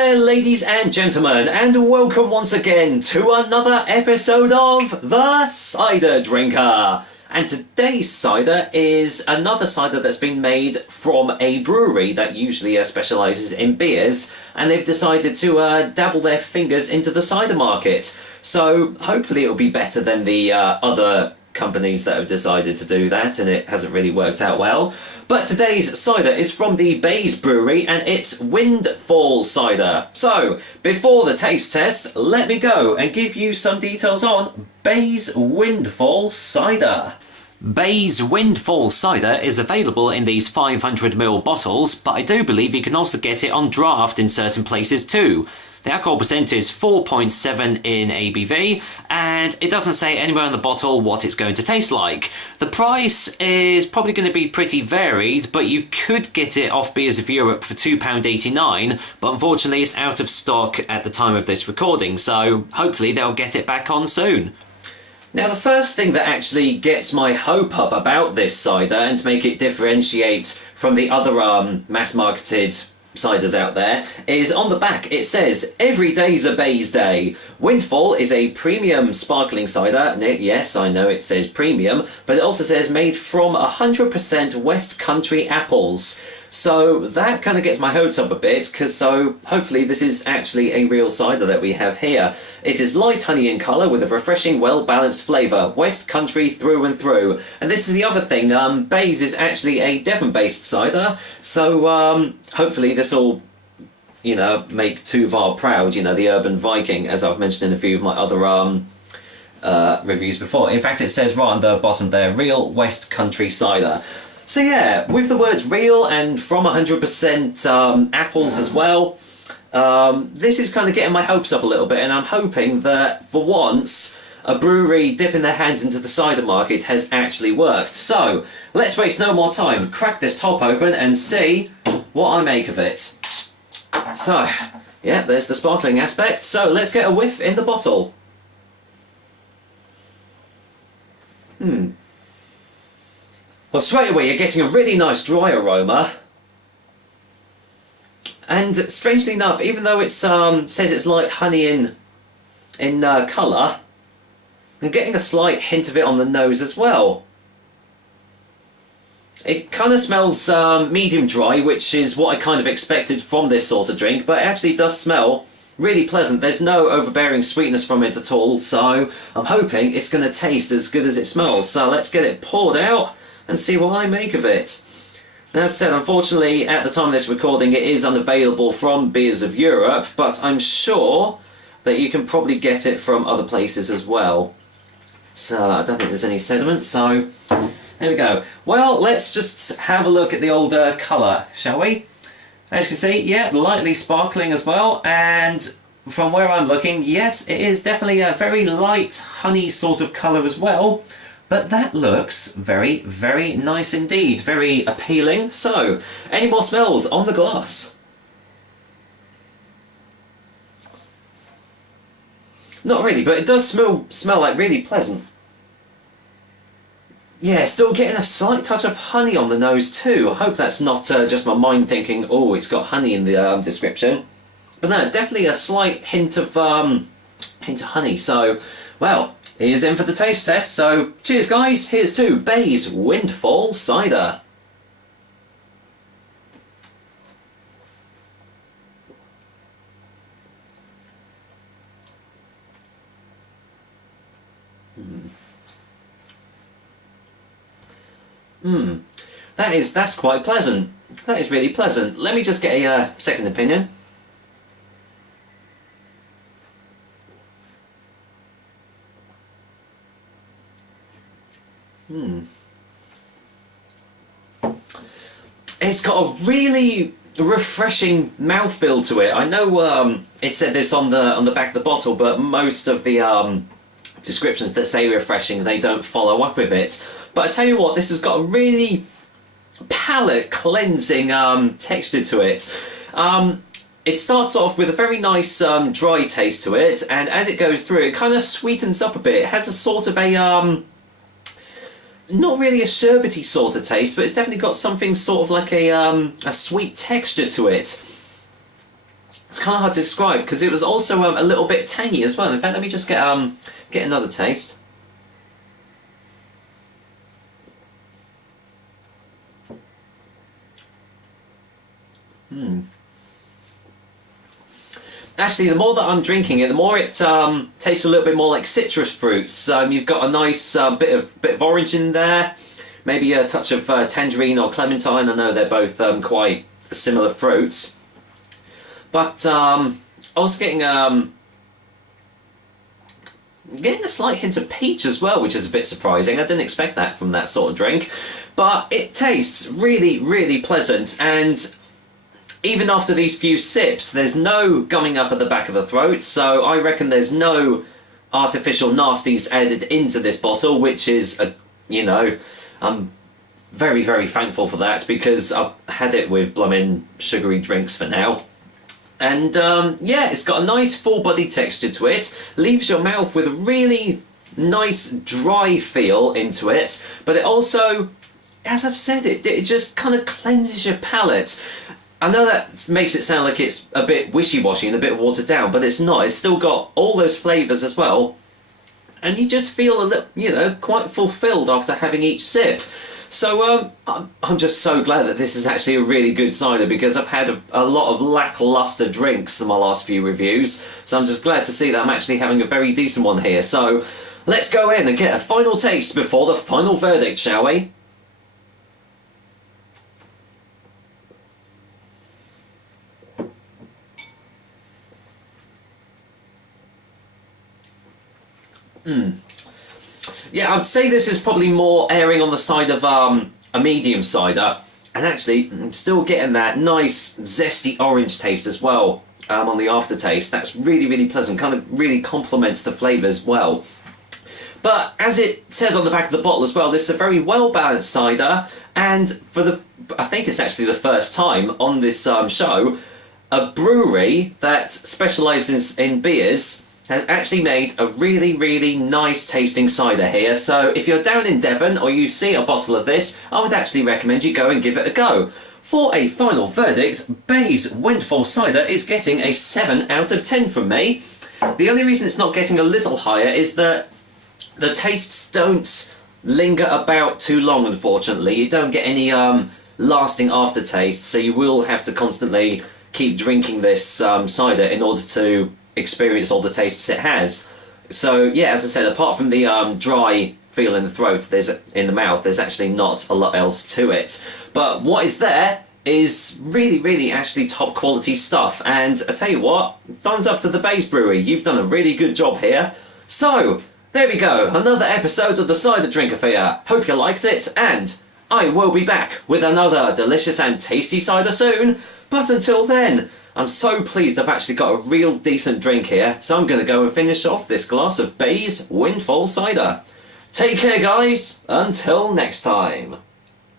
there, ladies and gentlemen, and welcome once again to another episode of The Cider Drinker. And today's cider is another cider that's been made from a brewery that usually specialises in beers, and they've decided to dabble their fingers into the cider market. So hopefully it'll be better than the other companies that have decided to do that, and it hasn't really worked out well. But today's cider is from the Bays Brewery, and it's Windfall cider. So, before the taste test, let me go and give you some details on Bays Windfall cider. Bays Windfall cider is available in these 500ml bottles, but I do believe you can also get it on draft in certain places too. The alcohol percent is 4.7 in ABV, and it doesn't say anywhere on the bottle what it's going to taste like. The price is probably going to be pretty varied, but you could get it off Beers of Europe for £2.89, but unfortunately it's out of stock at the time of this recording, so hopefully they'll get it back on soon. Now, the first thing that actually gets my hope up about this cider, and to make it differentiate from the other mass-marketed ciders out there, is on the back it says every day's a Bays day. Windfall is a premium sparkling cider. Yes, I know it says premium, but it also says made from 100% West Country apples. So that kind of gets my hopes up a bit, so hopefully this is actually a real cider that we have here. It is light honey in colour with a refreshing, well-balanced flavour, West Country through and through. And this is the other thing, Bays is actually a Devon-based cider, so hopefully this will, make Tuvar proud, the urban Viking, as I've mentioned in a few of my other reviews before. In fact, it says right on the bottom there, real West Country cider. So yeah, with the words real and from 100% apples as well, this is kind of getting my hopes up a little bit, and I'm hoping that for once a brewery dipping their hands into the cider market has actually worked. So let's waste no more time, crack this top open and see what I make of it. So yeah, there's the sparkling aspect, so let's get a whiff in the bottle. Well, straight away you're getting a really nice dry aroma, and strangely enough, even though it says it's light honey in colour, I'm getting a slight hint of it on the nose as well. It kind of smells medium dry, which is what I kind of expected from this sort of drink, but it actually does smell really pleasant. There's no overbearing sweetness from it at all, so I'm hoping it's going to taste as good as it smells. So let's get it poured out and see what I make of it. Now, as I said, unfortunately, at the time of this recording, it is unavailable from Beers of Europe, but I'm sure that you can probably get it from other places as well. So, I don't think there's any sediment, so there we go. Well, let's just have a look at the older colour, shall we? As you can see, yeah, lightly sparkling as well, and from where I'm looking, yes, it is definitely a very light honey sort of colour as well. But that looks very, very nice indeed. Very appealing. So, any more smells on the glass? Not really, but it does smell like really pleasant. Yeah, still getting a slight touch of honey on the nose too. I hope that's not just my mind thinking, oh, it's got honey in the description. But no, definitely a slight hint of honey. So, well, here's in for the taste test, so cheers guys, here's to Bays Windfall cider. That's quite pleasant. That is really pleasant. Let me just get a second opinion. It's got a really refreshing mouthfeel to it. I know it said this on the back of the bottle, but most of the descriptions that say refreshing, they don't follow up with it. But I tell you what, this has got a really palate cleansing texture to it. It starts off with a very nice dry taste to it, and as it goes through, it kind of sweetens up a bit. It has a sort of a not really a sherbety sort of taste, but it's definitely got something sort of like a sweet texture to it. It's kind of hard to describe because it was also a little bit tangy as well. In fact, let me just get another taste. Actually, the more that I'm drinking it, the more it tastes a little bit more like citrus fruits. You've got a nice bit of orange in there, maybe a touch of tangerine or clementine. I know they're both quite similar fruits, but I was getting a slight hint of peach as well, which is a bit surprising. I didn't expect that from that sort of drink, but it tastes really, really pleasant. And even after these few sips, there's no gumming up at the back of the throat, so I reckon there's no artificial nasties added into this bottle, which is, I'm very, very thankful for that, because I've had it with blooming sugary drinks for now. And yeah, it's got a nice full body texture to it, leaves your mouth with a really nice dry feel into it, but it also, as I've said, it just kind of cleanses your palate. I know that makes it sound like it's a bit wishy-washy and a bit watered down, but it's not. It's still got all those flavours as well, and you just feel a little, quite fulfilled after having each sip. So I'm just so glad that this is actually a really good cider, because I've had a lot of lacklustre drinks in my last few reviews, so I'm just glad to see that I'm actually having a very decent one here. So let's go in and get a final taste before the final verdict, shall we? Yeah, I'd say this is probably more erring on the side of a medium cider, and actually I'm still getting that nice zesty orange taste as well on the aftertaste. That's really, really pleasant, kind of really complements the flavours well. But as it said on the back of the bottle as well, this is a very well balanced cider, and I think it's actually the first time on this show, a brewery that specialises in beers has actually made a really, really nice tasting cider here. So if you're down in Devon or you see a bottle of this, I would actually recommend you go and give it a go. For a final verdict, Bay's Windfall Cider is getting a 7 out of 10 from me. The only reason it's not getting a little higher is that the tastes don't linger about too long, unfortunately. You don't get any lasting aftertaste, so you will have to constantly keep drinking this cider in order to experience all the tastes it has. So yeah, as I said, apart from the dry feel in the throat, in the mouth, there's actually not a lot else to it. But what is there is really, really actually top quality stuff. And I tell you what, thumbs up to the Bay's Brewery. You've done a really good job here. So there we go, another episode of the Cider Drink Affair. Hope you liked it, and I will be back with another delicious and tasty cider soon. But until then, I'm so pleased I've actually got a real decent drink here, so I'm going to go and finish off this glass of Bay's Windfall Cider. Take care, guys. Until next time.